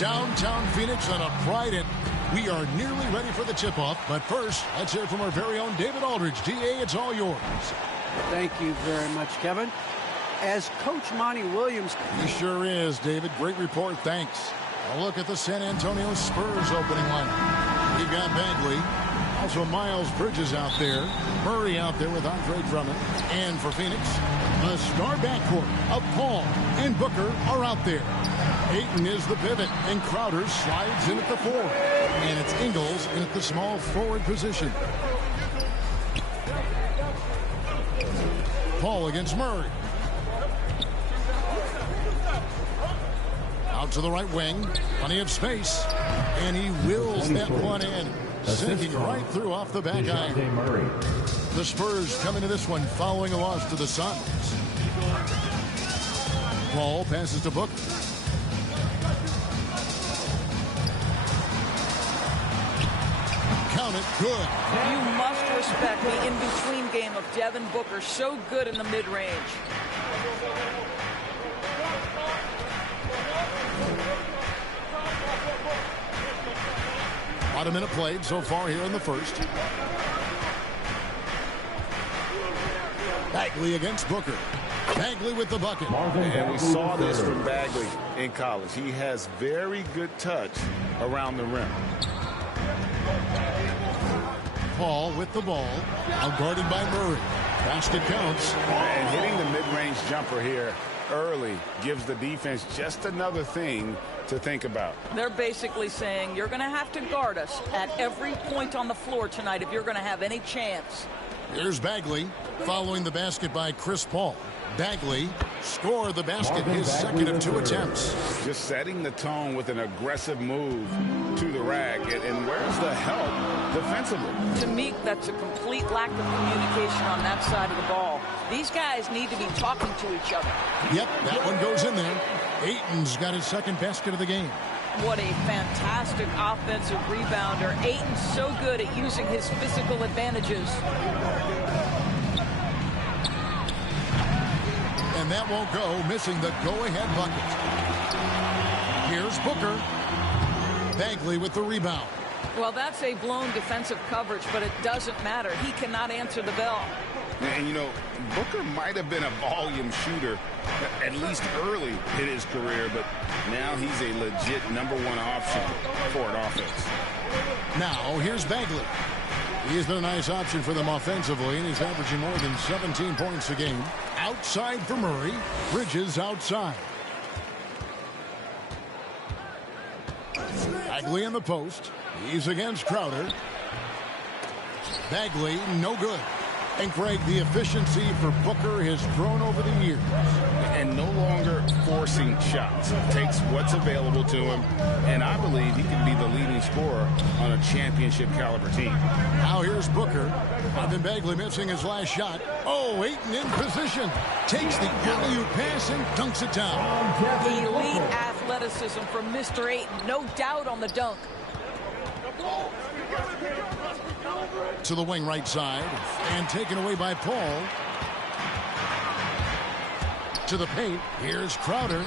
Downtown Phoenix on a Friday. We are nearly ready for the tip-off, but first, let's hear from our very own David Aldridge. DA, it's all yours. Thank you very much, Kevin. As Coach Monty Williams... He sure is, David. Great report, thanks. A look at the San Antonio Spurs opening lineup. We've got Bagley. Also Miles Bridges out there. Murray out there with Andre Drummond. And for Phoenix, the star backcourt of Paul and Booker are out there. Ayton is the pivot, and Crowder slides in at the 4. And it's Ingles in at the small forward position. Paul against Murray. Out to the right wing. Plenty of space. And he wills that one in. Sinking right through off the back iron. The Spurs come into this one following a loss to the Suns. Paul passes to Booker. Count it. Good. You must respect the in-between game of Devin Booker. So good in the mid-range. About a minute played so far here in the first. Bagley against Booker. Bagley with the bucket. And we saw this from Bagley in college. He has very good touch around the rim. Paul with the ball. Outguarded by Murray. Basket counts. And hitting the mid-range jumper here early gives the defense just another thing to think about. They're basically saying you're going to have to guard us at every point on the floor tonight if you're going to have any chance. Here's Bagley following the basket by Chris Paul. Bagley scored the basket, his second of 2 attempts. Just setting the tone with an aggressive move to the rack. And where's the help defensively? To me, that's a complete lack of communication on that side of the ball. These guys need to be talking to each other. Yep, that one goes in there. Ayton's got his second basket of the game. What a fantastic offensive rebounder. Ayton's so good at using his physical advantages. And that won't go, missing the go-ahead bucket. Here's Booker. Bagley with the rebound. Well, that's a blown defensive coverage, but it doesn't matter. He cannot answer the bell. And, you know, Booker might have been a volume shooter, at least early in his career, but now he's a legit #1 option for an offense. Now, here's Bagley. He has been a nice option for them offensively, and he's averaging more than 17 points a game. Outside for Murray. Bridges outside. Bagley in the post. He's against Crowder. Bagley, no good. And Craig, the efficiency for Booker has grown over the years. And no longer forcing shots. Takes what's available to him. And I believe he can be the leading scorer on a championship caliber team. Now here's Booker. Ivan Bagley missing his last shot. Oh, Ayton in position. Takes the alley-oop pass and dunks it down. Elite athleticism from Mr. Ayton. No doubt on the dunk. To the wing right side. And taken away by Paul. To the paint. Here's Crowder.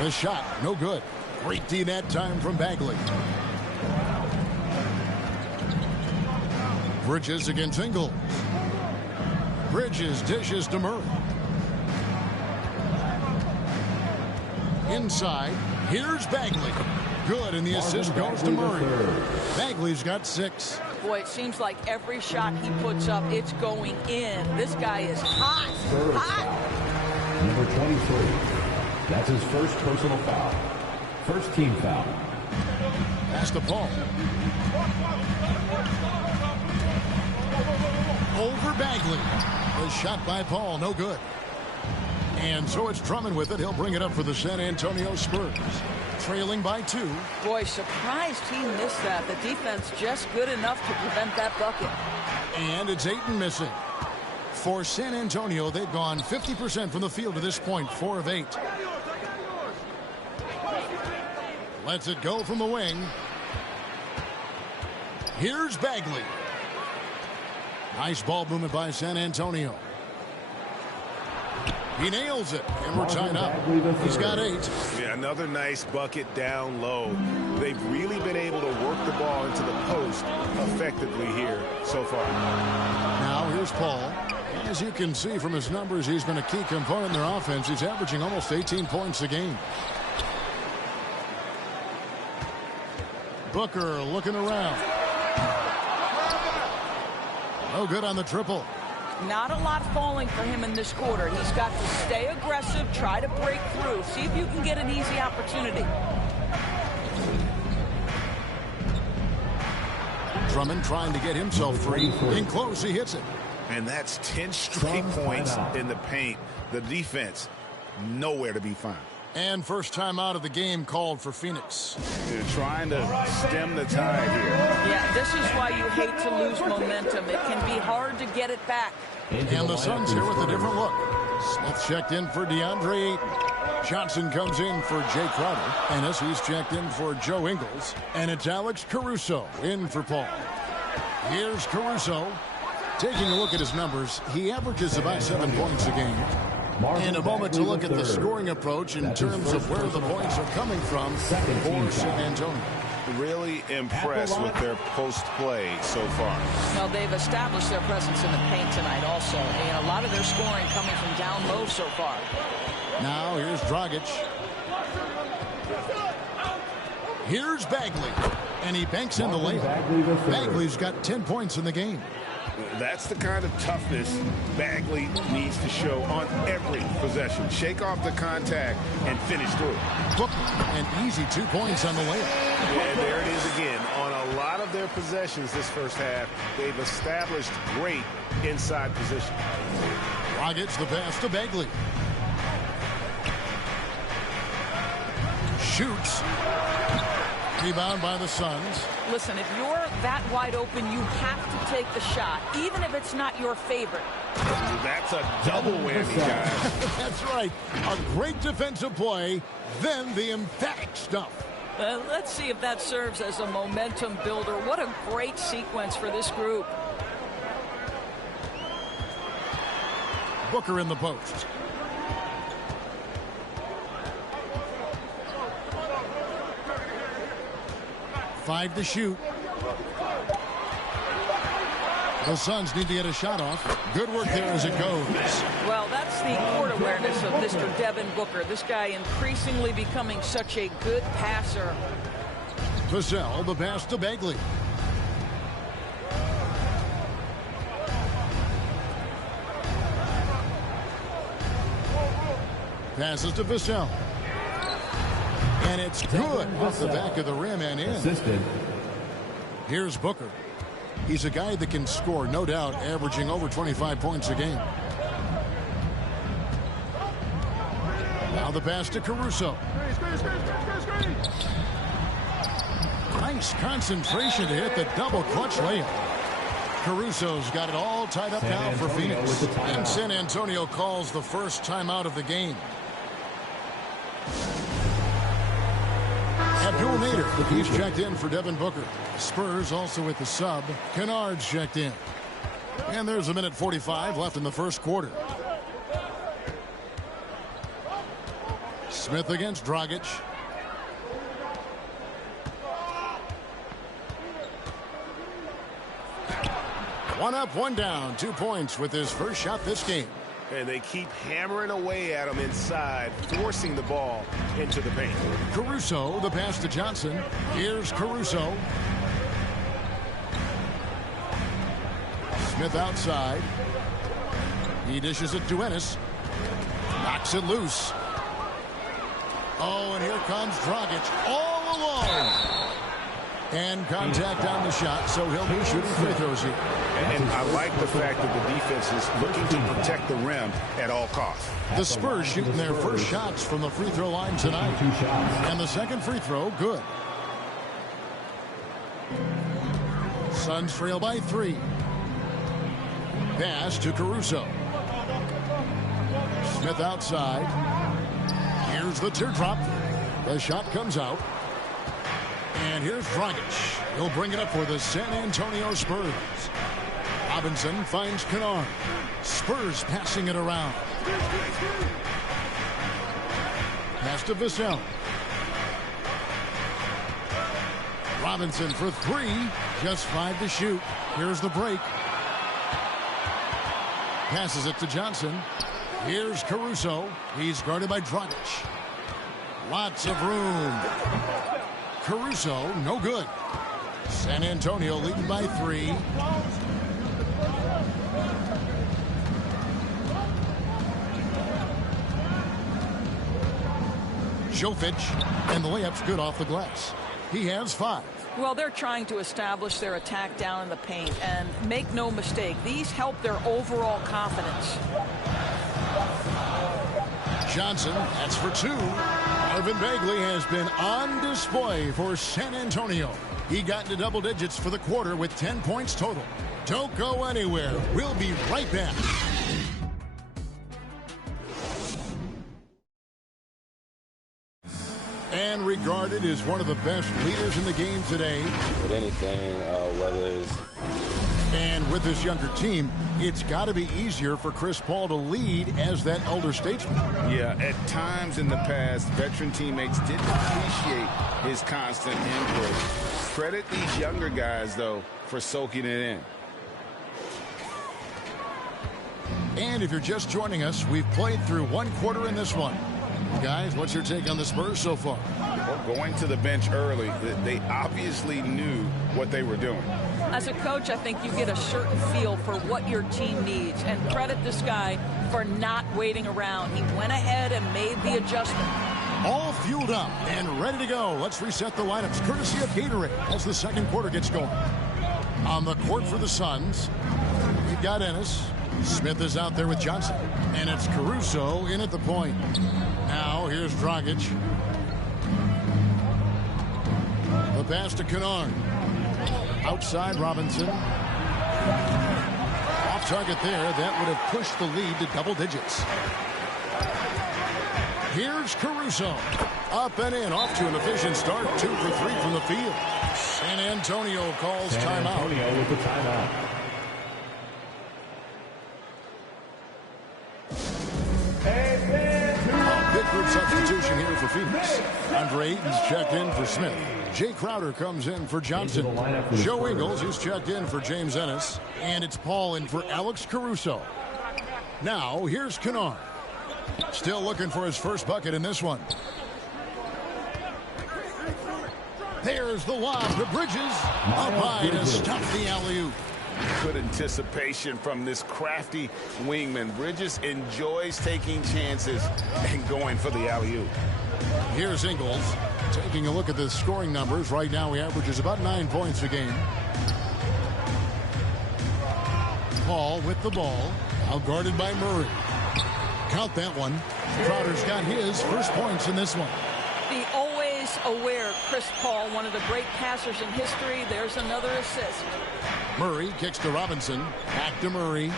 The shot, no good. Great D that time from Bagley. Bridges against Ingles. Bridges dishes to Murray. Inside. Here's Bagley. Good, and the assist goes to Murray. Bagley's got 6. Boy, it seems like every shot he puts up, it's going in. This guy is hot. Hot. Number 23. That's his first personal foul. First team foul. Pass to Paul. Over Bagley. The shot by Paul, no good. And so it's Drummond with it. He'll bring it up for the San Antonio Spurs. Trailing by 2. Boy, surprised he missed that. The defense just good enough to prevent that bucket. And it's Ayton missing. For San Antonio, they've gone 50% from the field to this point, 4 of 8. Lets it go from the wing. Here's Bagley. Nice ball movement by San Antonio. He nails it, and we're tied up. He's got 8. Yeah, another nice bucket down low. They've really been able to work the ball into the post effectively here so far. Now here's Paul. As you can see from his numbers, he's been a key component in their offense. He's averaging almost 18 points a game. Booker looking around. No good on the triple. Not a lot falling for him in this quarter. He's got to stay aggressive, try to break through, see if you can get an easy opportunity. Drummond trying to get himself free. In close, he hits it. And that's 10 straight points in the paint. The defense, nowhere to be found. And first time out of the game called for Phoenix. They're trying to stem the tide here. Yeah, this is why you hate to lose momentum. It can be hard to get it back. And the Suns here with a different look. Smith checked in for DeAndre Ayton. Johnson comes in for Jay Crowder. Ennis, he's checked in for Joe Ingles. And it's Alex Caruso in for Paul. Here's Caruso. Taking a look at his numbers, he averages about 7 points a game. In a moment to look at the scoring approach in terms of where the points are coming from for San Antonio. Really impressed with their post play so far. Well, they've established their presence in the paint tonight also. And a lot of their scoring coming from down low so far. Now here's Dragic. Here's Bagley. And he banks in the layup. Bagley's got 10 points in the game. That's the kind of toughness Bagley needs to show on every possession. Shake off the contact and finish through. Booker, an easy 2 points on the layup. And there it is again. On a lot of their possessions this first half, they've established great inside position. Dragic the pass to Bagley. Shoots. Rebound by the Suns. Listen, if you're that wide open, you have to take the shot, even if it's not your favorite. That's a double whammy, guys. That's right. A great defensive play, then the emphatic stuff. Let's see if that serves as a momentum builder. What a great sequence for this group. Booker in the post. Five to shoot. The Suns need to get a shot off. Good work there as it goes. Well, that's the court awareness of Mr. Devin Booker. This guy increasingly becoming such a good passer. Vassell, the pass to Bagley. Passes to Vassell. And it's good off the back of the rim and in. Assisted. Here's Booker. He's a guy that can score, no doubt, averaging over 25 points a game. Now the pass to Caruso. Nice concentration to hit the double clutch layup. Caruso's got it all tied up now for Phoenix. And San Antonio calls the first timeout of the game. Abdul Nader, he's checked in for Devin Booker. Spurs also with the sub. Kennard's checked in. And there's a minute 45 left in the first quarter. Smith against Dragic. One up, one down. 2 points with his first shot this game. And they keep hammering away at him inside, forcing the ball into the paint. Caruso, the pass to Johnson. Here's Caruso. Smith outside. He dishes it to Ennis. Knocks it loose. Oh, and here comes Dragic all alone. And contact on the shot, so he'll be shooting free throws here. And I like the fact that the defense is looking to protect the rim at all costs. The Spurs shooting their first shots from the free throw line tonight. And the second free throw, good. Suns trail by 3. Pass to Caruso. Smith outside. Here's the teardrop. The shot comes out. And here's Dragic. He'll bring it up for the San Antonio Spurs. Robinson finds Kennard. Spurs passing it around. Pass to Vassell. Robinson for three. Just 5 to shoot. Here's the break. Passes it to Johnson. Here's Caruso. He's guarded by Dragic. Lots of room. Caruso, no good. San Antonio leading by 3. Jovic, and the layup's good off the glass. He has 5. Well, they're trying to establish their attack down in the paint, and make no mistake, these help their overall confidence. Johnson, that's for 2. Marvin Bagley has been on display for San Antonio. He got into double digits for the quarter with 10 points total. Don't go anywhere. We'll be right back. And regarded as one of the best leaders in the game today. With anything, whether it's... And with this younger team, it's got to be easier for Chris Paul to lead as that elder statesman. Yeah, at times in the past, veteran teammates didn't appreciate his constant input. Credit these younger guys, though, for soaking it in. And if you're just joining us, we've played through 1 quarter in this one. Guys, what's your take on the Spurs so far? Well, going to the bench early, they obviously knew what they were doing. As a coach, I think you get a certain feel for what your team needs, and credit this guy for not waiting around. He went ahead and made the adjustment. All fueled up and ready to go. Let's reset the lineups courtesy of Gatorade as the second quarter gets going. On the court for the Suns, we've got Ennis. Smith is out there with Johnson. And it's Caruso in at the point. Now, here's Dragic. The pass to Kennard. Outside Robinson. Off target there. That would have pushed the lead to double digits. Here's Caruso. Up and in. Off to an efficient start. 2 for 3 from the field. San Antonio calls timeout. San Antonio with the timeout. Big group substitution here for Phoenix. Andre Ayton's checked in for Smith. Jay Crowder comes in for Johnson. Joe Ingles is checked in for James Ennis. And it's Paul in for Alex Caruso. Now, here's Kennard. Still looking for his first bucket in this one. There's the lob to Bridges. Up high to stop the alley-oop. Good anticipation from this crafty wingman. Bridges enjoys taking chances and going for the alley-oop. Here's Ingles. Taking a look at the scoring numbers. Right now he averages about 9 points a game. Paul with the ball. Out guarded by Murray. Count that one. Crowder's got his first points in this one. The always aware Chris Paul, one of the great passers in history. There's another assist. Murray kicks to Robinson. Back to Murray.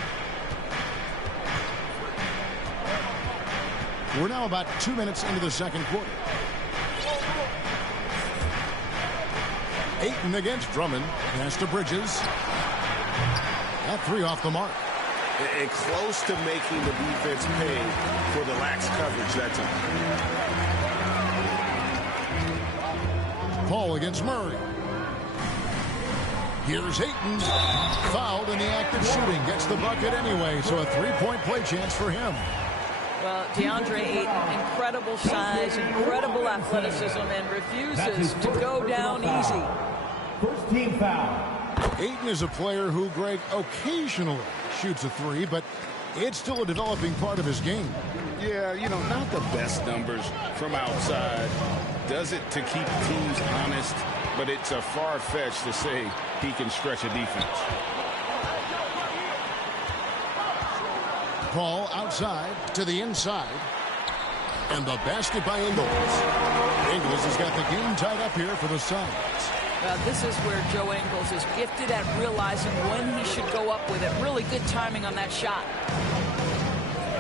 We're now about 2 minutes into the second quarter. Ayton against Drummond. Pass to Bridges. That 3 off the mark. And close to making the defense pay for the lax coverage that time. Paul against Murray. Here's Ayton. Fouled in the act of shooting. Gets the bucket anyway, so a 3-point play chance for him. Well, DeAndre Ayton, incredible size, incredible athleticism, and refuses to go down easy. First team foul. Ayton is a player who, Greg, occasionally shoots a 3, but it's still a developing part of his game. Yeah, you know, not the best numbers from outside. Does it to keep teams honest, but it's a far-fetched to say he can stretch a defense. Paul outside to the inside. And the basket by Ingles. Ingles has got the game tied up here for the Suns. This is where Joe Ingles is gifted at realizing when he should go up with it. Really good timing on that shot.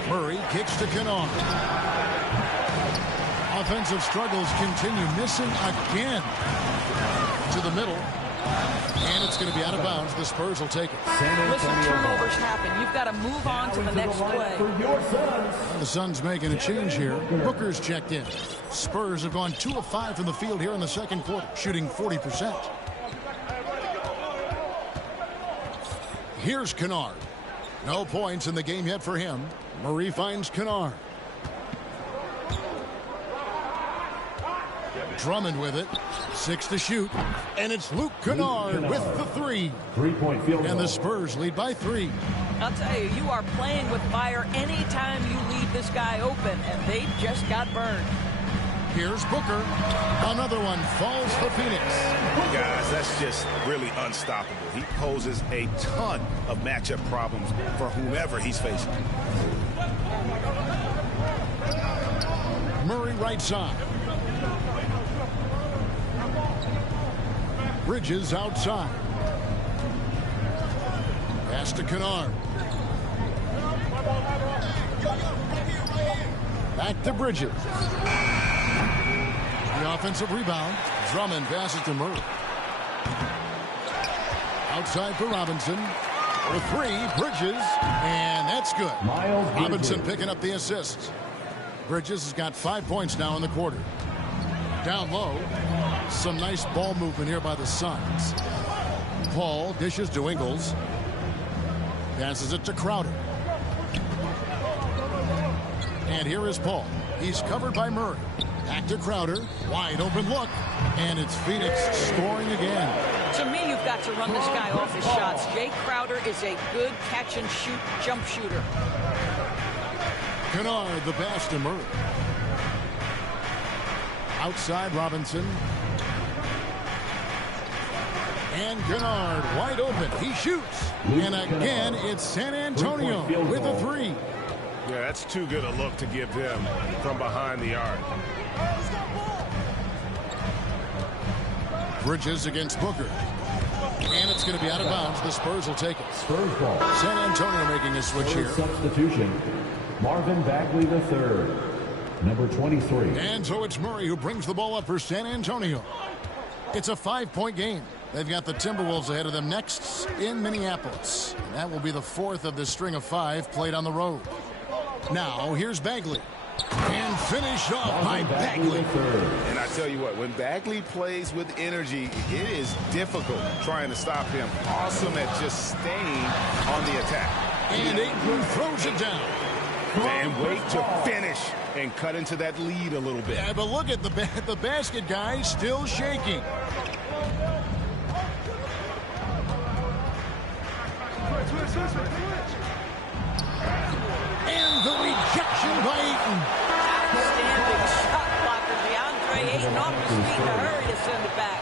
Murray kicks to Kennard. Offensive struggles continue. Missing again. To the middle. And it's going to be out of bounds. The Spurs will take it. Listen, turnovers happen. You've got to move on to the next play. And the Suns making a change here. Booker's checked in. Spurs have gone 2 of 5 from the field here in the second quarter, shooting 40%. Here's Kennard. No points in the game yet for him. Murray finds Kennard. Drummond with it. 6 to shoot. And it's Luke Kennard with the 3. 3-point field goal. And the Spurs lead by 3. I'll tell you, you are playing with fire anytime you leave this guy open, and they just got burned. Here's Booker. Another one falls for Phoenix. Guys, that's just really unstoppable. He poses a ton of matchup problems for whomever he's facing. Murray right side. Bridges outside. Pass to Kennard. Back to Bridges. The offensive rebound. Drummond passes to Murray. Outside for Robinson. For 3, Bridges. And that's good. Robinson picking up the assist. Bridges has got 5 points now in the quarter. Down low. Some nice ball movement here by the Suns. Paul dishes to Ingles. Passes it to Crowder. And here is Paul. He's covered by Murray. Back to Crowder. Wide open look. And it's Phoenix scoring again. To me, you've got to run this guy off his shots. Jay Crowder is a good catch-and-shoot jump shooter. Kennard, the pass to Murray. Outside Robinson. And Kennard wide open. He shoots. And again, it's San Antonio with a 3. Yeah, that's too good a look to give them from behind the arc. Bridges against Booker. And it's going to be out of bounds. The Spurs will take it. Spurs ball. San Antonio making a switch here. Substitution. Marvin Bagley III. Number 23. And so it's Murray who brings the ball up for San Antonio. It's a 5-point game. They've got the Timberwolves ahead of them next in Minneapolis. And that will be the 4th of the string of 5 played on the road. Now, here's Bagley. And finished off by Bagley. And I tell you what, when Bagley plays with energy, it is difficult trying to stop him. Awesome at just staying on the attack. And Ayton throws it down. And wait to finish and cut into that lead a little bit. Yeah, but look at the basket guy still shaking. And the rejection by Ayton. Outstanding shot blocker. DeAndre Ayton off his feet in a hurry to send it back.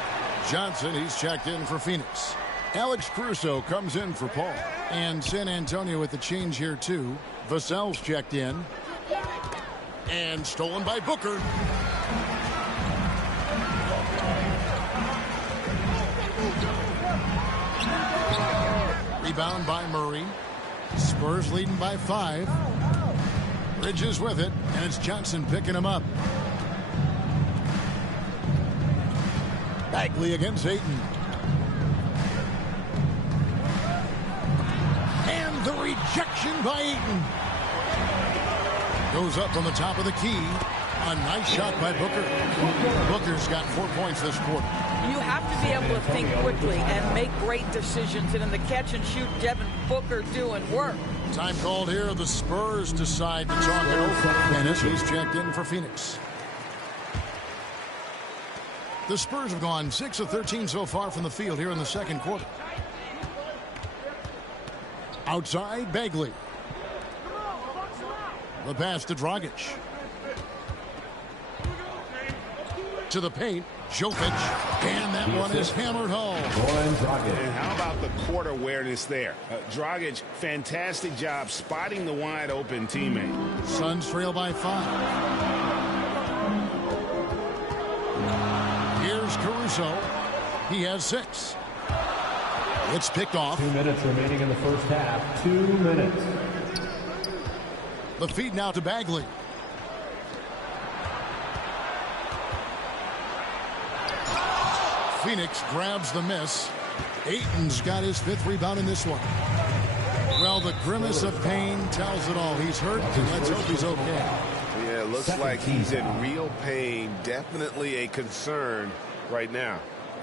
Johnson, he's checked in for Phoenix. Alex Caruso comes in for Paul. And San Antonio with the change here, too. Vassell's checked in. And stolen by Booker. Rebound by Murray. Spurs leading by 5. Bridges with it, and it's Johnson picking him up. Bagley against Ayton. And the rejection by Ayton. Goes up on the top of the key. A nice shot by Booker. Booker's got 4 points this quarter. You have to be able to think quickly and make great decisions. And in the catch and shoot, Devin Booker doing work. Time called here. The Spurs decide to talk it over. Dennis, he's checked in for Phoenix. The Spurs have gone 6 of 13 so far from the field here in the second quarter. Outside, Bagley. The pass to Dragic. To the paint, Jokic. And that one is hammered home. And how about the court awareness there? Dragic, fantastic job spotting the wide open teammate. Suns trail by 5. Here's Caruso. He has 6. It's picked off. 2 minutes remaining in the first half. 2 minutes. The feed now to Bagley. Phoenix grabs the miss. Ayton's got his 5th rebound in this one. Well, the grimace of pain tells it all. He's hurt, and let's hope he's okay. Yeah, it looks like he's in real pain. Definitely a concern right now.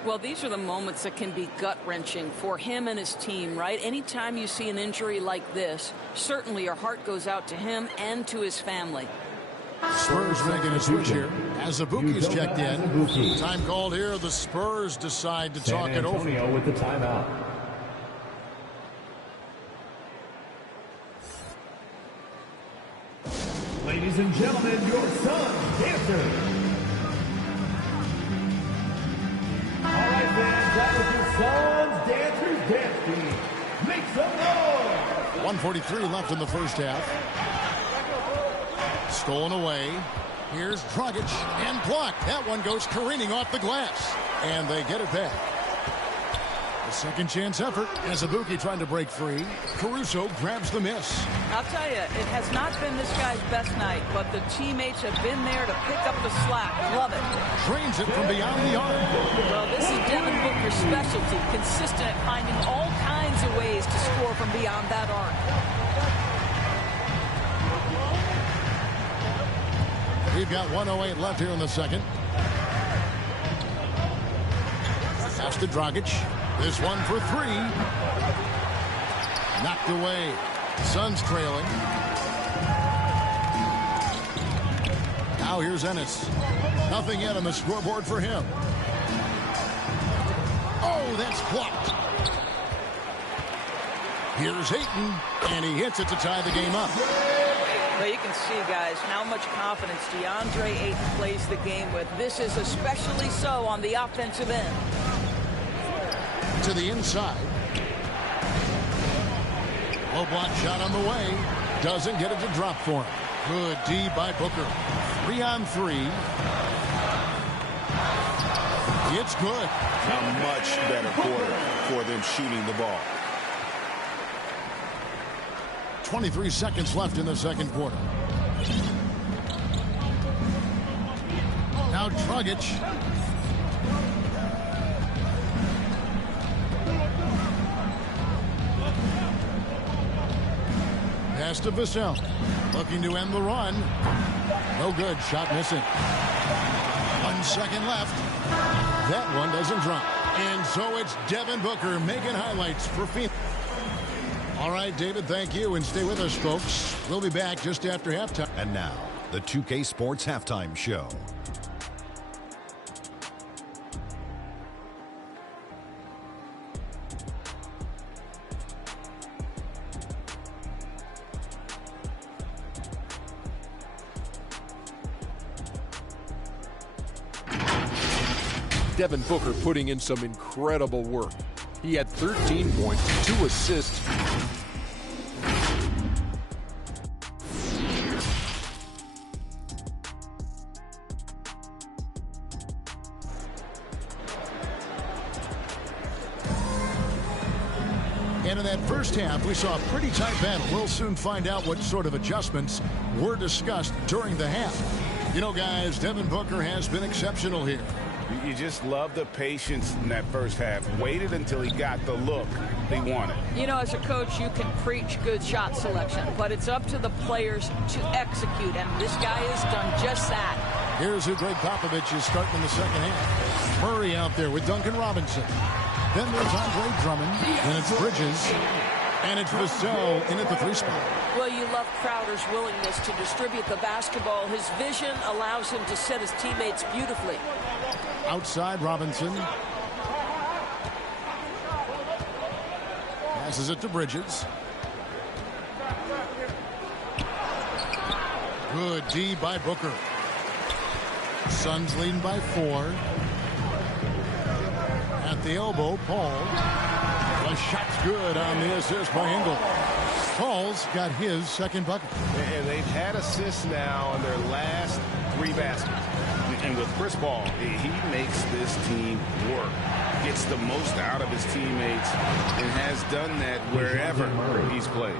Well, these are the moments that can be gut-wrenching for him and his team, right? Anytime you see an injury like this, certainly your heart goes out to him and to his family. Spurs making a switch here as Azubuike's checked in. Time called here. The Spurs decide to talk it over. With the timeout. Ladies and gentlemen, your Suns dancer. All right, fans, that was your Suns dancers dance team. Make some noise. 1:43 left in the first half. Stolen away. Here's Dragic and blocked. That one goes careening off the glass. And they get it back. A second chance effort as Azubuike trying to break free. Caruso grabs the miss. I'll tell you, it has not been this guy's best night, but the teammates have been there to pick up the slack. Love it. Drains it from beyond the arc. Well, this is Devin Booker's specialty, consistent at finding all kinds of ways to score from beyond that arc. We've got 1:08 left here in the second. Pass to Dragic. This one for 3. Knocked away. Suns trailing. Now here's Ennis. Nothing yet on the scoreboard for him. Oh, that's blocked. Here's Ayton, and he hits it to tie the game up. Well, you can see, guys, how much confidence DeAndre Ayton plays the game with. This is especially so on the offensive end. To the inside. Low block shot on the way. Doesn't get it to drop for him. Good D by Booker. 3-on-3. It's good. A much better quarter for them shooting the ball. 23 seconds left in the second quarter. Now Dragic. Pass to Vassell. Looking to end the run. No good. Shot missing. 1 second left. That one doesn't drop. And so it's Devin Booker making highlights for Phoenix. All right, David, thank you. And stay with us, folks. We'll be back just after halftime. And now, the 2K Sports Halftime Show. Devin Booker putting in some incredible work. He had 13 points, 2 assists. And in that first half, we saw a pretty tight battle. We'll soon find out what sort of adjustments were discussed during the half. You know, guys, Devin Booker has been exceptional here. You just love the patience in that first half. Waited until he got the look he wanted. You know, as a coach, you can preach good shot selection, but it's up to the players to execute, and this guy has done just that. Here's who Greg Popovich is starting in the second half. Murray out there with Duncan Robinson. Then there's Andre Drummond, and it's Bridges, and it's Vassell in at the 3 spot. Well, you love Crowder's willingness to distribute the basketball. His vision allows him to set his teammates beautifully. Outside Robinson. Passes it to Bridges. Good D by Booker. Suns leading by 4. At the elbow, Paul. The shot's good on the assist by Engel. Paul's got his second bucket. And they've had assists now on their last 3 baskets. And with Chris Paul, he makes this team work. Gets the most out of his teammates and has done that wherever he's played.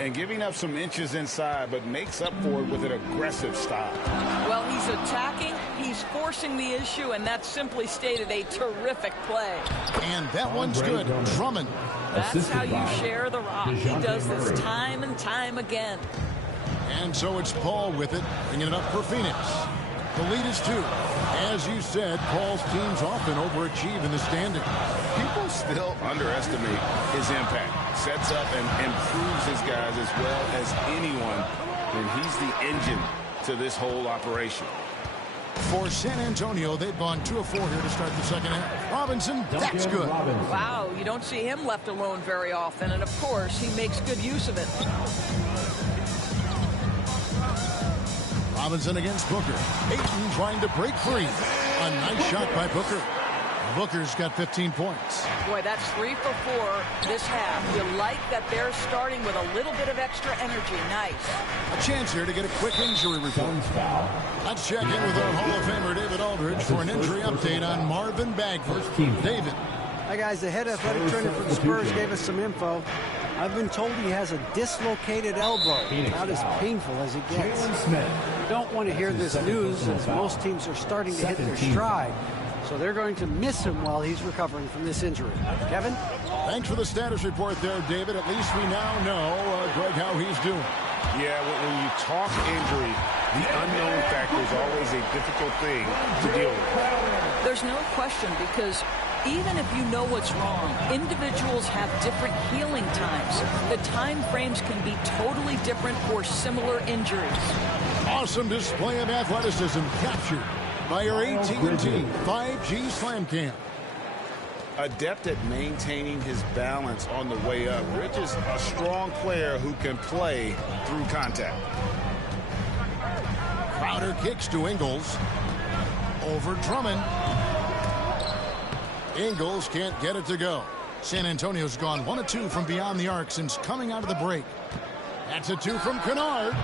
And giving up some inches inside, but makes up for it with an aggressive style. Well, he's attacking, he's was forcing the issue, and that simply stated a terrific play. And that one's good. Drummond. That's how you share the rock. He does this time and time again. And so it's Paul with it, bringing it up for Phoenix. The lead is 2. As you said, Paul's teams often overachieve in the standings. People still underestimate his impact. Sets up and improves his guys as well as anyone. And he's the engine to this whole operation. For San Antonio, they've gone 2 of 4 here to start the second half. Robinson, that's good. Wow, you don't see him left alone very often. And, of course, he makes good use of it. Robinson against Booker. Ayton trying to break free. A nice shot by Booker. Booker's got 15 points. Boy, that's 3 for 4 this half. You like that they're starting with a little bit of extra energy. Nice. A chance here to get a quick injury report. Let's check in with our Hall of Famer David Aldridge for an injury update on Marvin Bagley. David. Hi, guys. The head athletic trainer for the Spurs gave us some info. I've been told he has a dislocated elbow. About as painful as it gets. You don't want to hear this news, as most teams are starting to hit their stride. So they're going to miss him while he's recovering from this injury. Kevin? Thanks for the status report there, David. At least we now know, Greg, how he's doing. Yeah, when you talk injury, the unknown factor is always a difficult thing to deal with. There's no question, because even if you know what's wrong, individuals have different healing times. The time frames can be totally different for similar injuries. Awesome display of athleticism captured by your AT&T 5G Slam Cam. Adept at maintaining his balance on the way up. Rich is a strong player who can play through contact. Crowder kicks to Ingles. Over Drummond. Ingles can't get it to go. San Antonio's gone 1 of 2 from beyond the arc since coming out of the break. That's a 2 from Kennard.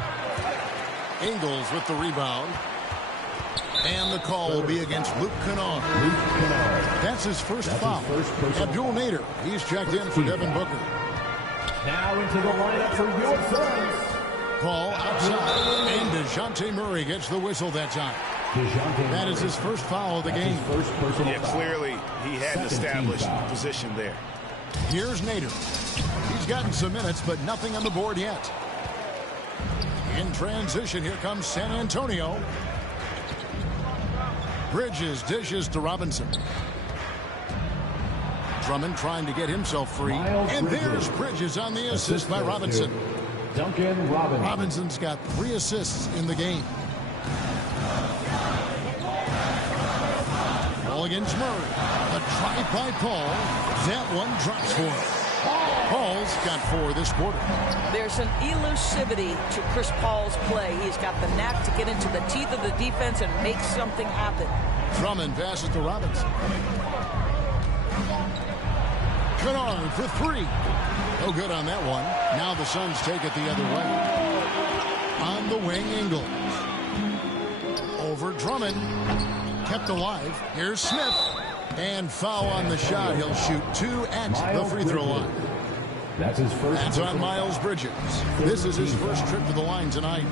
Ingles with the rebound. And the call will be against Luke Kennard. That's his first foul. Abdul Nader, he's checked in for Devin Booker. Now into the lineup for your Suns. Paul outside. And DeJounte Murray gets the whistle that time. That is his first foul of the game. Yeah, clearly he had an established position there. Here's Nader. He's gotten some minutes, but nothing on the board yet. In transition, here comes San Antonio. Bridges dishes to Robinson. Drummond trying to get himself free. And there's Bridges on the assist by Robinson. Duncan Robinson. Robinson's got 3 assists in the game. Ball against Murray. A drive by Paul. That one drops for him. Paul's got 4 this quarter. There's an elusivity to Chris Paul's play. He's got the knack to get into the teeth of the defense and make something happen. Drummond passes to Robinson. Kennard for 3. No good on that one. Now the Suns take it the other way. On the wing, Ingles. Over Drummond. Kept alive. Here's Smith. And foul on the shot. He'll shoot 2 at the free throw line. That's his first. That's on Miles Bridges. This is his first trip to the line tonight.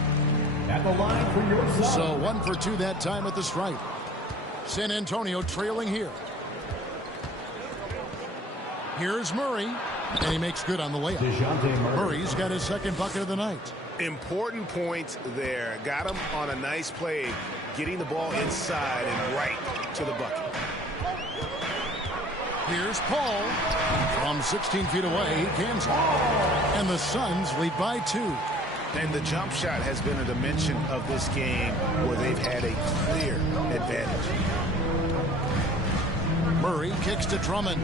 At the line for your Suns. So 1 for 2 that time at the stripe. San Antonio trailing here. Here's Murray. And he makes good on the layup. Murray's got his second bucket of the night. Important points there. Got him on a nice play, getting the ball inside and right to the bucket. Here's Paul. From 16 feet away, he can score. And the Suns lead by 2. And the jump shot has been a dimension of this game where they've had a clear advantage. Murray kicks to Drummond.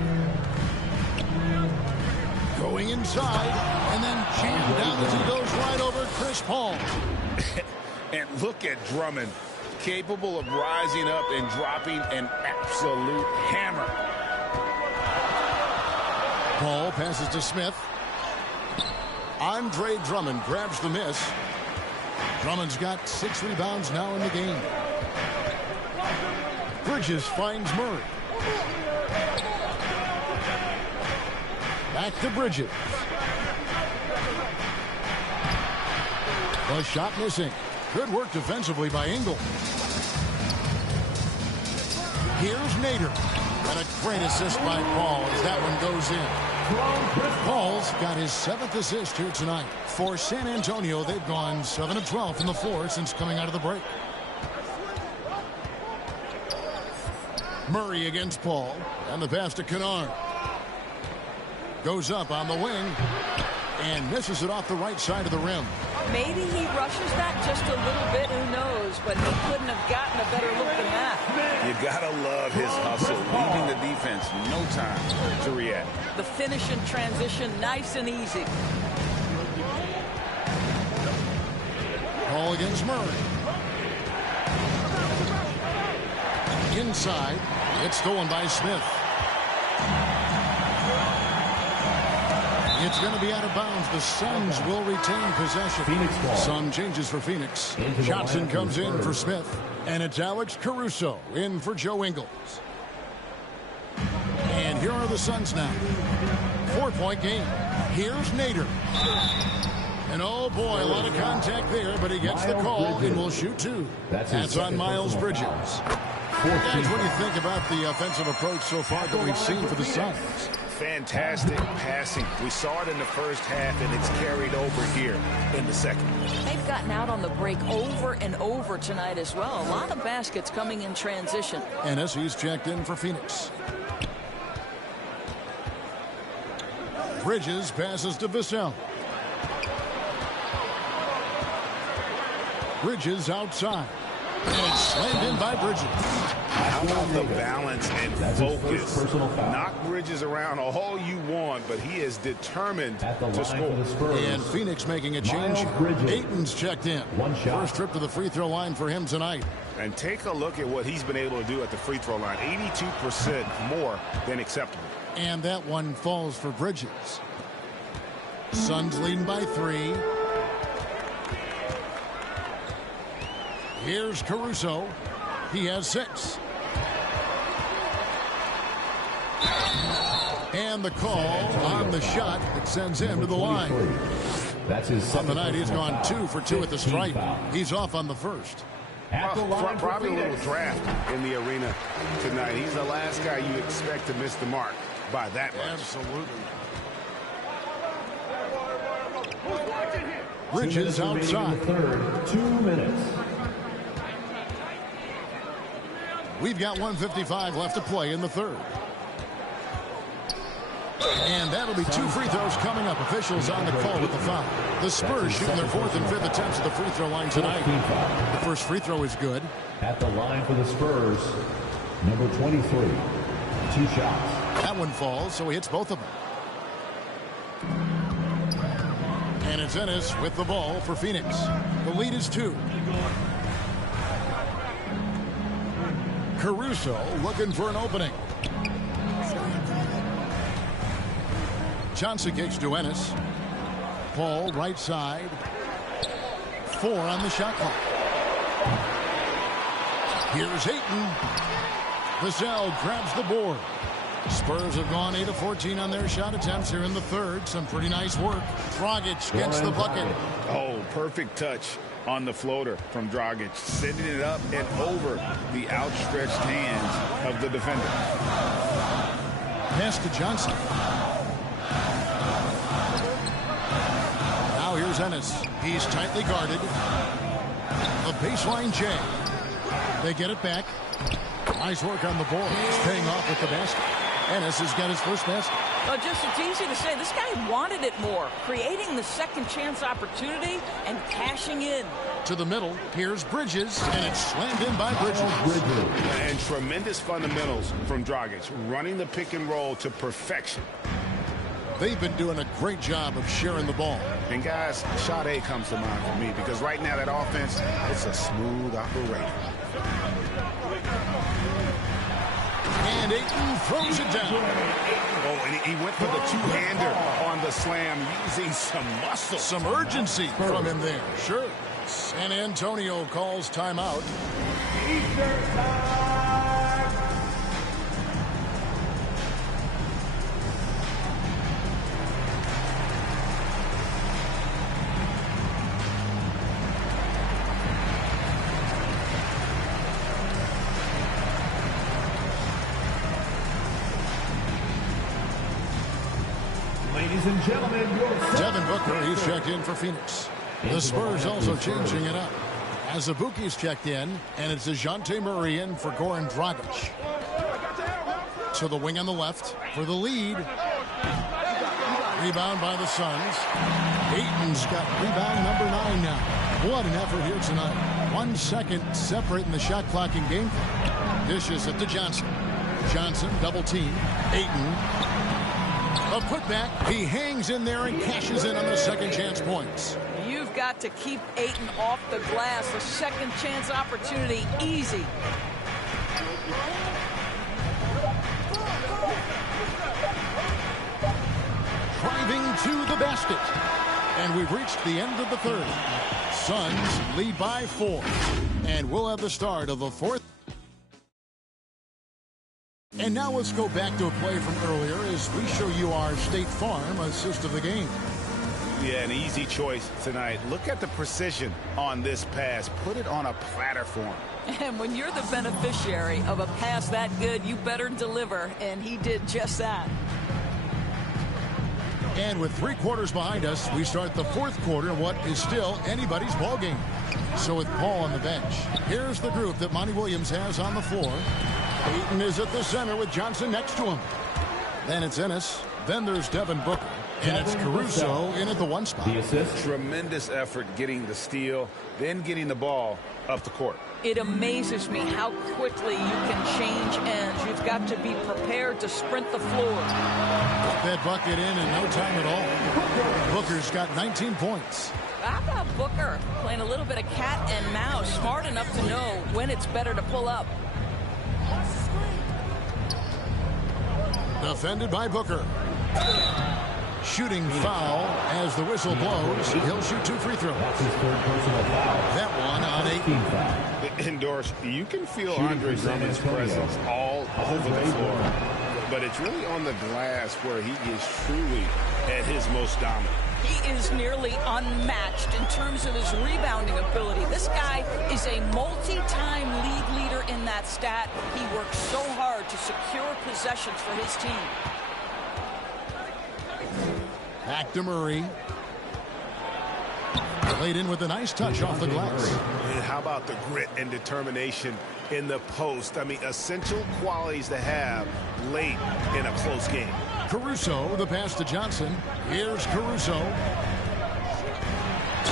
Going inside, and then jammed down as he goes right over Chris Paul. And look at Drummond, capable of rising up and dropping an absolute hammer. Paul passes to Smith. Andre Drummond grabs the miss. Drummond's got 6 rebounds now in the game. Bridges finds Murray. Back to Bridges. The shot missing. Good work defensively by Ingles. Here's Nader. And a great assist by Paul as that one goes in. Paul's got his 7th assist here tonight. For San Antonio, they've gone 7 of 12 from the floor since coming out of the break. Murray against Paul. And the pass to Kennard. Goes up on the wing. And misses it off the right side of the rim. Maybe he rushes that just a little bit, who knows, but he couldn't have gotten a better look than that. You gotta love his hustle, leaving the defense no time to react. The finish in transition, nice and easy. Paul against Murray. Inside, it's stolen by Smith. It's going to be out of bounds. The Suns will retain possession. Some changes for Phoenix. Johnson comes in for Smith. And it's Alex Caruso in for Joe Ingles. And here are the Suns now. 4-point game. Here's Nader. And oh boy, a lot of contact there, but he gets the call and will shoot 2. That's on Miles Bridges. Guys, what do you think about the offensive approach so far that we've seen for the Suns? Fantastic passing. We saw it in the first half, and it's carried over here in the second. They've gotten out on the break over and over tonight as well. A lot of baskets coming in transition. Ennis, he's checked in for Phoenix. Bridges passes to Vassell. Bridges outside. And it's slammed in by Bridges. How about the balance and focus? Knock Bridges around all you want, but he is determined to score. And Phoenix making a change. Ayton's checked in. First trip to the free throw line for him tonight. And take a look at what he's been able to do at the free throw line. 82% more than acceptable. And that one falls for Bridges. Suns leading by 3. Here's Caruso. He has 6. And the call on the shot that sends him to the line. That's his on the night, he's gone 2 for 2 at the stripe. He's off on the first. Probably a little draft in the arena tonight. He's the last guy you expect to miss the mark by that much. Absolutely. Bridges outside. Third, 2 minutes. We've got 1:55 left to play in the third. And that'll be 2 free throws coming up. Officials on the call with the foul. The Spurs shooting their 4th and 5th attempts at the free throw line tonight. The first free throw is good. At the line for the Spurs, number 23. 2 shots. That one falls, so he hits both of them. And it's Ennis with the ball for Phoenix. The lead is 2. Caruso looking for an opening. Johnson kicks to Ennis. Paul right side. 4 on the shot clock. Here's Ayton. Vassell grabs the board. Spurs have gone 8 of 14 on their shot attempts here in the third. Some pretty nice work. Dragic gets the bucket. Oh, perfect touch on the floater from Dragic, sending it up and over the outstretched hands of the defender. Pass to Johnson. Now here's Ennis. He's tightly guarded. A baseline J. They get it back. Nice work on the board. He's paying off with the basket. Ennis has got his first basket. It's easy to say. This guy wanted it more. Creating the second chance opportunity and cashing in. To the middle. Here's Bridges. And it's slammed in by Bridges. And tremendous fundamentals from Dragic. Running the pick and roll to perfection. They've been doing a great job of sharing the ball. And guys, shot A comes to mind for me. Because right now that offense, it's a smooth operation. And Ayton throws it down. Oh, and he went for the two-hander on the slam, using some muscle. Some urgency from him there. Sure. San Antonio calls timeout. Eastern time. Ladies and gentlemen, your Devin Booker, he's checked in for Phoenix. The Spurs also changing it up. As Azubuike's checked in, and it's DeJounte Murray in for Goran Dragic. To the wing on the left for the lead. Rebound by the Suns. Ayton's got rebound number 9 now. What an effort here tonight. 1 second separating the shot clock and game clock. Dishes it to Johnson. Johnson double team. Ayton. A putback. He hangs in there and cashes in on the second chance points. You've got to keep Ayton off the glass. A second chance opportunity, easy. Driving to the basket. And we've reached the end of the third. Suns lead by 4. And we'll have the start of the fourth. And now let's go back to a play from earlier as we show you our State Farm assist of the game. Yeah, an easy choice tonight. Look at the precision on this pass. Put it on a platter for him. And when you're the beneficiary of a pass that good, you better deliver. And he did just that. And with 3 quarters behind us, we start the fourth quarter in what is still anybody's ball game. So with Paul on the bench, here's the group that Monty Williams has on the floor. Ayton is at the center with Johnson next to him. Then it's Ennis. Then there's Devin Booker. And it's Caruso in at the 1 spot. The assist. Tremendous effort getting the steal, then getting the ball up the court. It amazes me how quickly you can change ends. You've got to be prepared to sprint the floor. Got that bucket in no time at all. Booker's got 19 points. How about Booker playing a little bit of cat and mouse, smart enough to know when it's better to pull up. Defended by Booker. Shooting foul as the whistle blows. He'll shoot 2 free throws. That's his third personal foul. That one on 8. Team foul. Indoors, you can feel Andre Drummond's presence all over the floor. But it's really on the glass where he is truly at his most dominant. He is nearly unmatched in terms of his rebounding ability. This guy is a multi-time league leader in that stat. He works so hard to secure possessions for his team. Back to Murray. Laid in with a nice touch off the glass. And how about the grit and determination in the post? I mean, essential qualities to have late in a close game. Caruso, the pass to Johnson. Here's Caruso.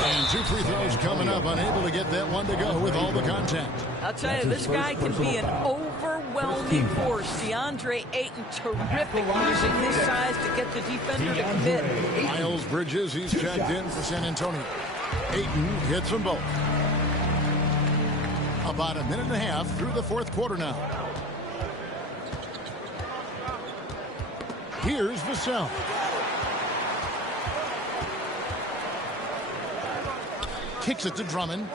And 2 free throws coming up. Unable to get that one to go with all the contact. I'll tell you, this guy can be an overwhelming force. DeAndre Ayton, terrific using his size to get the defender to commit. Miles Bridges, he's checked in for San Antonio. Ayton hits them both. About a minute and a half through the fourth quarter now. Here's Vassell. Kicks it to Drummond.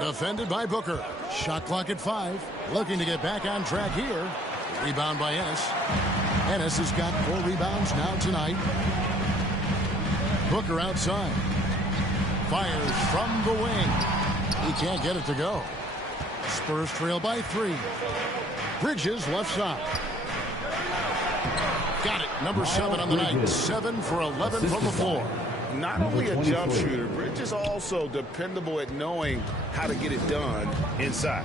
Defended by Booker. Shot clock at 5. Looking to get back on track here. Rebound by Ennis. Ennis has got 4 rebounds now tonight. Booker outside. Fires from the wing. He can't get it to go. Spurs trail by 3. Bridges left side. Got it. Number 7 on the night. 7 for 11 from the floor. Not only a jump shooter, Bridges also dependable at knowing how to get it done inside.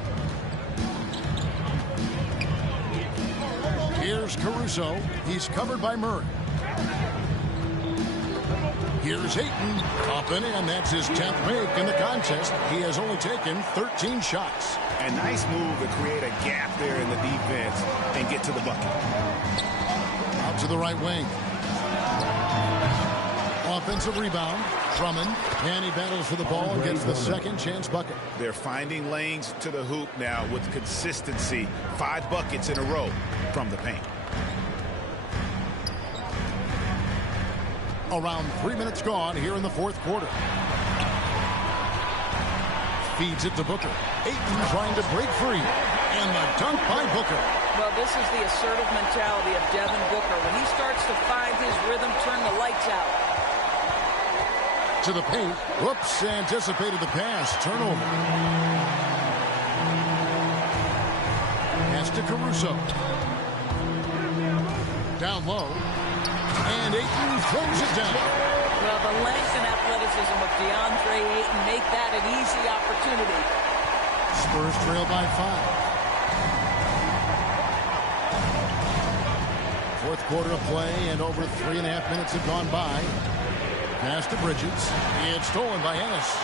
Here's Caruso. He's covered by Murray. Here's Ayton. Up and in. That's his 10th make in the contest. He has only taken 13 shots. A nice move to create a gap there in the defense and get to the bucket. Out to the right wing. Offensive rebound. Drummond. And he battles for the ball and gets the second chance bucket. They're finding lanes to the hoop now with consistency. 5 buckets in a row from the paint. Around 3 minutes gone here in the fourth quarter. Feeds it to Booker. Ayton trying to break free. And the dunk by Booker. Well, this is the assertive mentality of Devin Booker. When he starts to find his rhythm, turn the lights out. To the paint. Whoops, anticipated the pass. Turnover. Pass to Caruso. Down low. And Ayton throws it down. Well, the length and athleticism of DeAndre Ayton make that an easy opportunity. Spurs trail by 5. Fourth quarter of play, and over 3.5 minutes have gone by. Pass to Bridges. It's stolen by Ennis.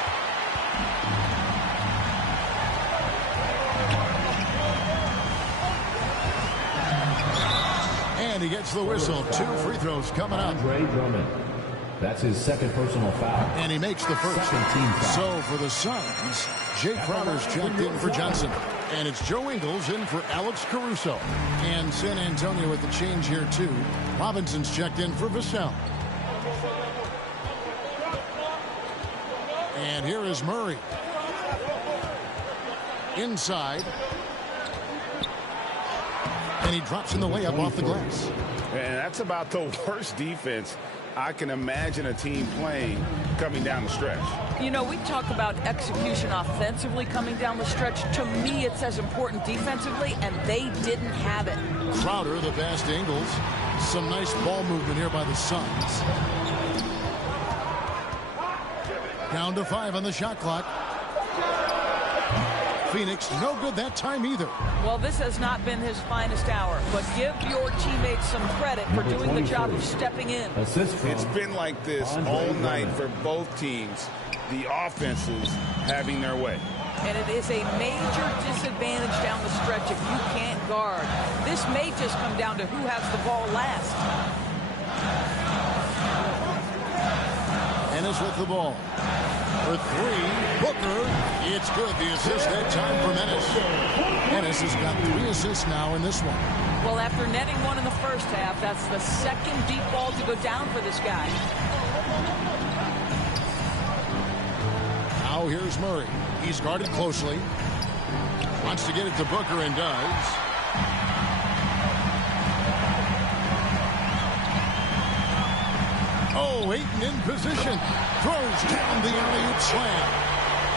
And he gets the whistle. 2 free throws coming up. That's his second personal foul. And he makes the first. So for the Suns, Jay Crowder's checked in for Johnson. And it's Joe Ingles in for Alex Caruso. And San Antonio with the change here too. Robinson's checked in for Vassell. And here is Murray. Inside. And he drops in the layup off the glass. And that's about the worst defense I can imagine a team playing coming down the stretch. You know, we talk about execution offensively coming down the stretch. To me, it's as important defensively, and they didn't have it. Crowder, the pass to Ingles. Some nice ball movement here by the Suns. Down to 5 on the shot clock. Phoenix, no good that time either. Well, this has not been his finest hour, but give your teammates some credit for doing the job of stepping in. It's been like this all night for both teams. The offenses having their way. And it is a major disadvantage down the stretch if you can't guard. This may just come down to who has the ball last. Ennis with the ball. For 3, Booker. It's good. The assist that time from Ennis. Ennis has got 3 assists now in this one. Well, after netting 1 in the first half, that's the second deep ball to go down for this guy. Now here's Murray. He's guarded closely. Wants to get it to Booker and does. Oh, Ayton in position. Throws down the alley-oop slam.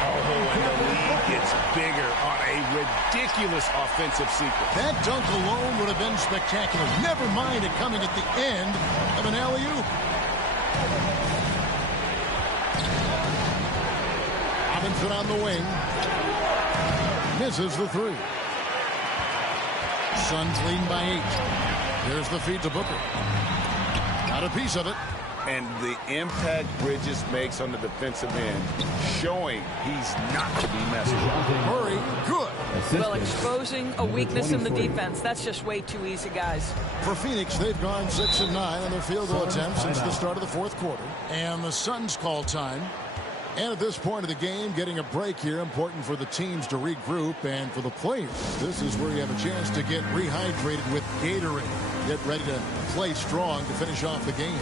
Oh, and the lead gets bigger on a ridiculous offensive sequence. That dunk alone would have been spectacular. Never mind it coming at the end of an alley-oop. Robinson on the wing. Misses the 3. Suns leading by 8. Here's the feed to Booker. Got a piece of it. And the impact Bridges makes on the defensive end, showing he's not to be messed with. Murray, good. Well, exposing a weakness in the defense, that's just way too easy, guys. For Phoenix, they've gone 6 of 9 on their field goal attempts since the start of the fourth quarter. And the Suns call time. And at this point of the game, getting a break here, important for the teams to regroup, and for the players, this is where you have a chance to get rehydrated with Gatorade. Get ready to play strong to finish off the game.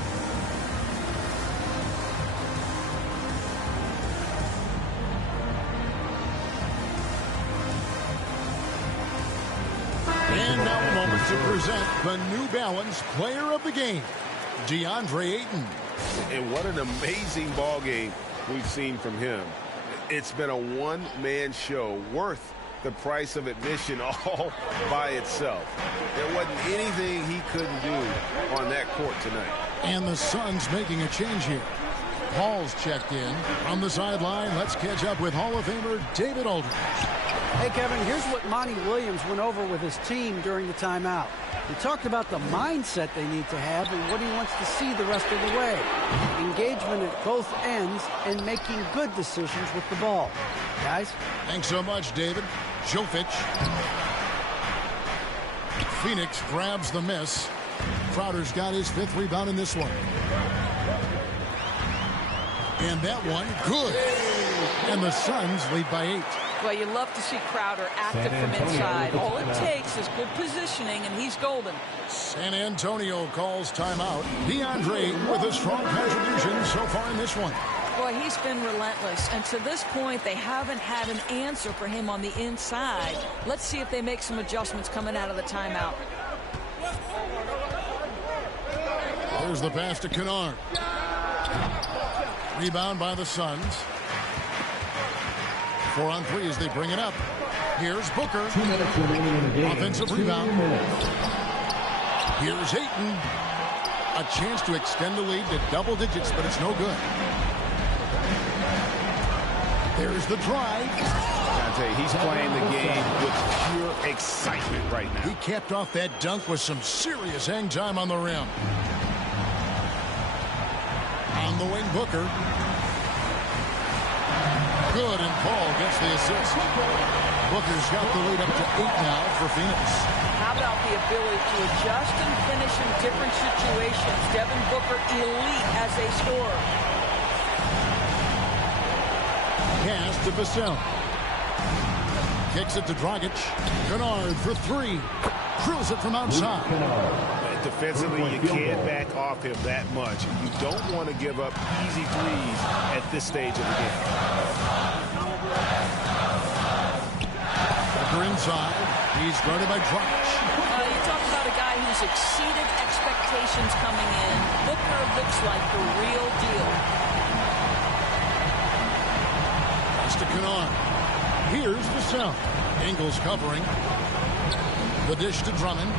And now a moment to present the New Balance Player of the Game, DeAndre Ayton. And what an amazing ball game we've seen from him. It's been a one-man show worth the price of admission all by itself. There wasn't anything he couldn't do on that court tonight. And the Suns making a change here. Paul's checked in. On the sideline, let's catch up with Hall of Famer David Aldridge. Hey, Kevin, here's what Monty Williams went over with his team during the timeout. He talked about the mindset they need to have and what he wants to see the rest of the way. Engagement at both ends and making good decisions with the ball. Guys? Thanks so much, David. Jovic. Phoenix grabs the miss. Crowder's got his 5th rebound in this one. And that one, good. And the Suns lead by 8. Well, you love to see Crowder active from inside. All it takes is good positioning, and he's golden. San Antonio calls timeout. DeAndre with a strong contribution so far in this one. Boy, he's been relentless, and to this point, they haven't had an answer for him on the inside. Let's see if they make some adjustments coming out of the timeout. Here's the pass to Kennard. Rebound by the Suns. 4 on 3 as they bring it up. Here's Booker. 2 minutes remaining in the game. Offensive rebound. Here's Ayton. A chance to extend the lead to double digits, but it's no good. There's the drive. I tell you, he's playing the game with pure excitement right now. He capped off that dunk with some serious hang time on the rim. On the wing, Booker. Good, and Paul gets the assist. Booker's got the lead up to 8 now for Phoenix. How about the ability to adjust and finish in different situations? Devin Booker, elite as a scorer. Pass to Vassell. Kicks it to Dragic. Kennard for 3. Drills it from outside. Defensively, you can't back off him that much. You don't want to give up easy threes at this stage of the game. Booker inside. He's guarded by Dragic. You talk about a guy who's exceeded expectations coming in. Booker looks like the real deal. Pass to Kennard. Here's Vassell. Ingles covering. The dish to Drummond.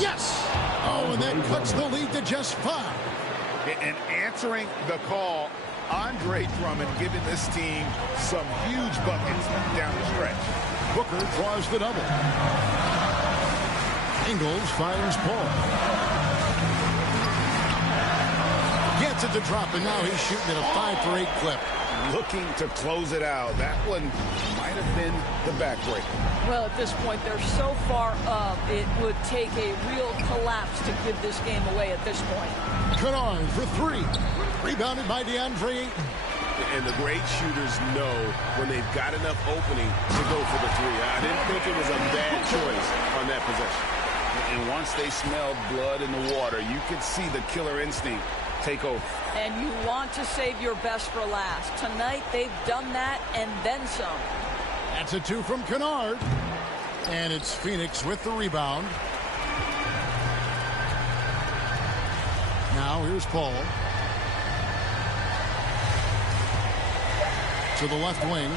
Yes! Oh, and that cuts the lead to just 5. And answering the call, Andre Drummond giving this team some huge buckets down the stretch. Booker draws the double. Ingles fires Paul. Gets it to drop, and now he's shooting at a 5-for-8 clip. Looking to close it out. That one might have been the backbreaker. Well, at this point, they're so far up, it would take a real collapse to give this game away at this point. Kennard for 3. Rebounded by DeAndre Ayton. And the great shooters know when they've got enough opening to go for the 3. I didn't think it was a bad choice on that possession. And once they smelled blood in the water, you could see the killer instinct take over. And you want to save your best for last. Tonight, they've done that and then some. That's a 2 from Kennard. And it's Phoenix with the rebound. Now here's Paul. To the left wing.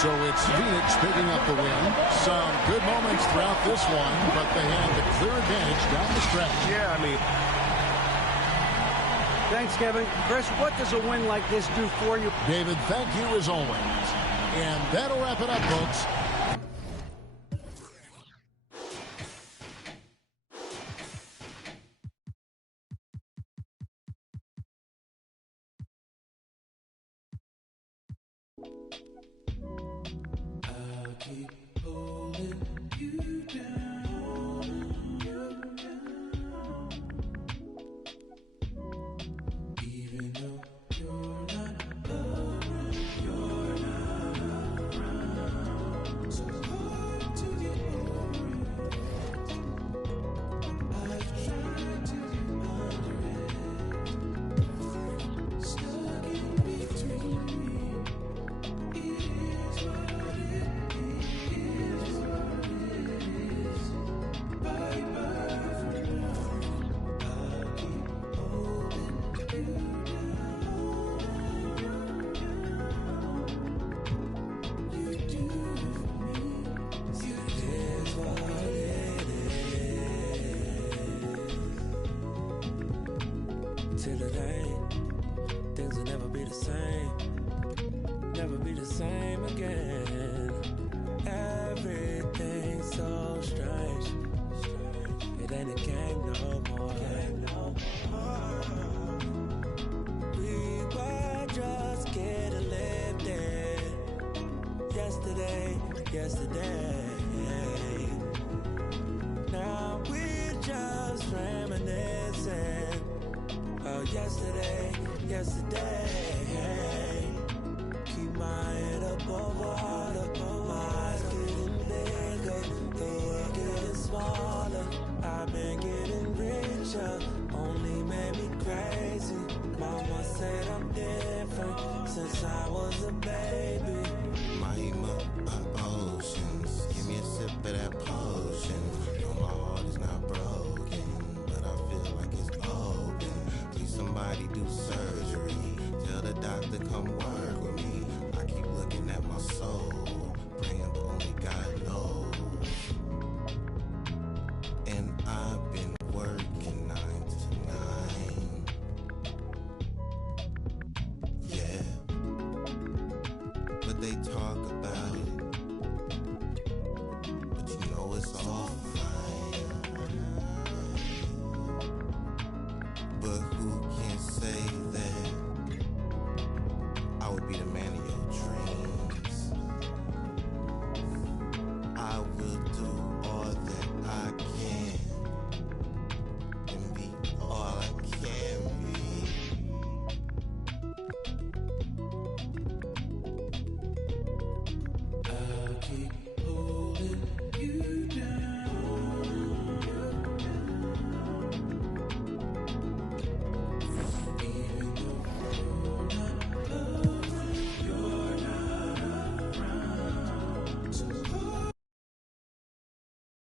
So it's Phoenix picking up the win. Some good moments throughout this one, but they had the clear advantage down the stretch. Yeah, I mean... Thanks, Kevin. Chris, what does a win like this do for you? David, thank you as always. And that'll wrap it up, folks. Till it ain't, things will never be the same. Never be the same again. Everything's so strange. It ain't a game no more. We were just getting lifted. Yesterday. Now we just reminiscing. Oh, yesterday. Keep my head above water. My eyes getting bigger. The world getting smaller. I've been getting richer. Only made me crazy. Mama said I'm different since I was a baby. My oceans. Give me a sip of that potion. No, my heart is not broken, but I feel like it's open. Please somebody do surgery. Tell the doctor come work with me. I keep looking at my soul, praying but only God knows. what they talk about.